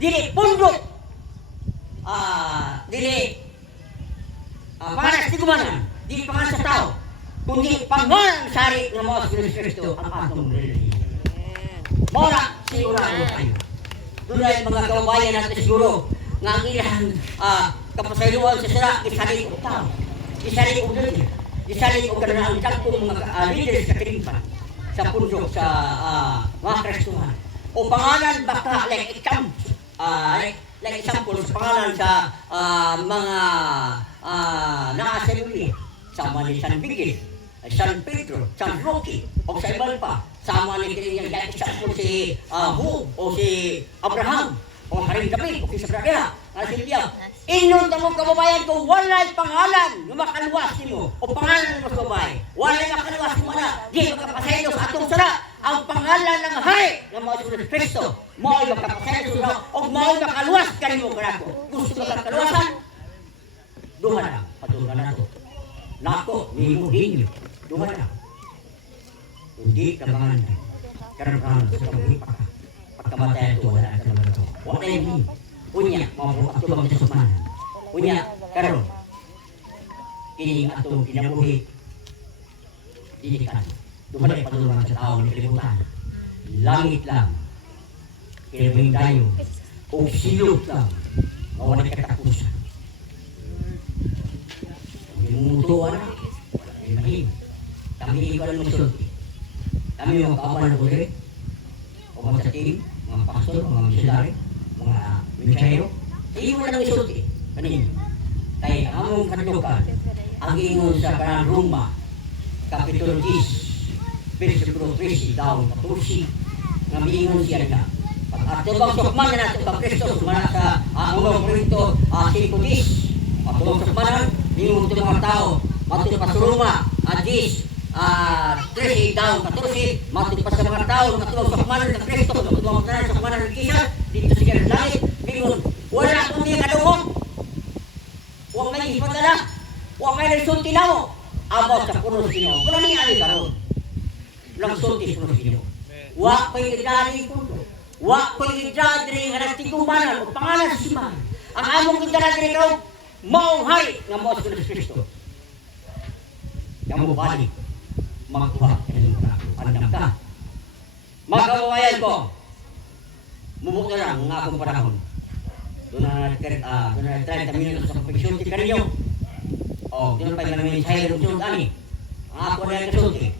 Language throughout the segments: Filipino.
dili pundok, dili pangalan sa tigumanan, dili pangalan sa tao, kundi pangalan sari ng mga Diyos Kristo ang atong relihiyon. Mora sigurado kayo. Doon ay mga kababayan natin siguro nga ang ilang kapasayloan sa sira, isalit o tao, isalit o dito, isalit o kanang dakong mga leaders sa Kilimpan, sa pundok sa mga Kristuhan. O pangalan baka like example sa pangalan sa mga nakasaluya sama ni San Miguel, San Pedro, San Roque o sa iba pa sama ni kanyang like example si Job o si Abraham o Haring David o si Sabrina Silvia. Inon tamong kababayan ko walay pangalan nga makaluwas nimo o pangalan ng babae walay makaluwas mo na di makapasaylo sa atong sara ang pangalan ng hari ng mga Diyos Kristo mo ay makapasaylo sa o mo ay makaluwas kanimo kanako. Gusto ka kaluwasan duha na padunggan nato nako nimo dinyo duha na hindi ka mangan karon sa kabuhi pagkamatay ito wala ka naman ito wala yun unya mau atubang sa sumana unya karon kini atong kinabuhi dinikan duha na padulungan sa tao ni kalibutan langit lang kilabing dayo o silot lang mawala katapusan Mutuan, mahim. Kami ikaw ang musulti. Kami mga kaaman ng ulit. O mga sa team, mga pastor, mga misionary, mga minsayero. Iyon lang musulti. Kanino? Kaya ang among kandukan, ang ingon sa kanang Roma, Kapitulo 10, Versikulo 13, daw 14, nga miingon siya na. Pag-atubang sukman na natin, pag-Kristo, sumana sa Unang Korinto 5:10, atubang sukmanan, yung mga tao, matulog pa sa Roma, 10, 13 daw, 14, matulog pa sa mga tao, matulog sa kumanan ng Kristo, matulog sa kumanan ng Kisa, dito sa kanyang langit, bingon, wala akong niya kadungong, huwag may ipadala, huwag may nagsulti na mo, about sa puno sa inyo, wala niya ali karoon, lang sulti sa puno sa inyo, huwag may nagdari puno, huwag may nagdari nga nagtigumanan, o pangalan sa siman, ang among nagdari karoon, maong hari ng mga Diyos Kristo. Yang mo balik, magkuha ka ng pandang ka. Mga kababayan ko, mubuk na lang ang akong panahon. Doon na 30 minutos sa pagsulti ka ninyo. O, doon pa yung mensahe ng sulti ani. Ang ako na yung kasulti.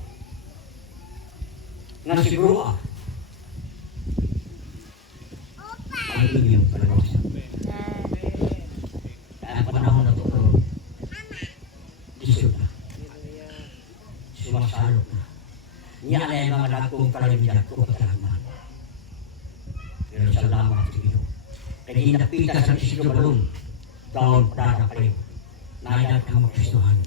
Nga siguro ang inyong panawasan. Panahon na ito disuta sumasalok na niya na yung mga nagkong kalamidad ko katalaman pero salamat sa iyo kaya hinapita sa islo balong taon padada kayo nayan ang mga Kristohan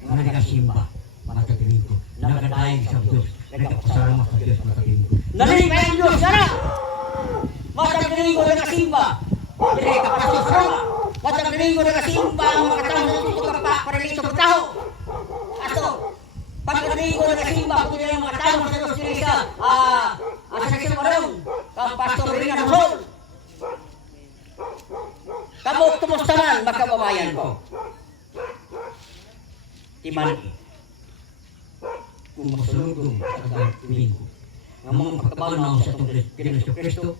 mga nagasimba matatiling ko nagadayang sa Diyos nagkapasalamat sa Diyos matatiling ko nalilig kayo ang Diyos sana matatiling ko nagasimba hindi kapasok sa Roma Matang linggo na kasimba ang mga katao na ito para dito sa tao. Ato, pagkalinggo na kasimba kung yung mga tao sa Diyos nila sa seksyon marong, kang pastor rin ang sol. Kamu kumusta man, makababayan ko. Timani, kung masaludong sa tuminggo, ng mga pagkabaw sa itong Kristo,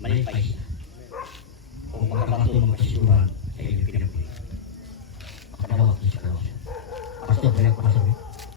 malipay siya. Kung magkabato ng kasiguran sa inyong pinagpili. Makadawag sa kawasan. Pastor, kaya ko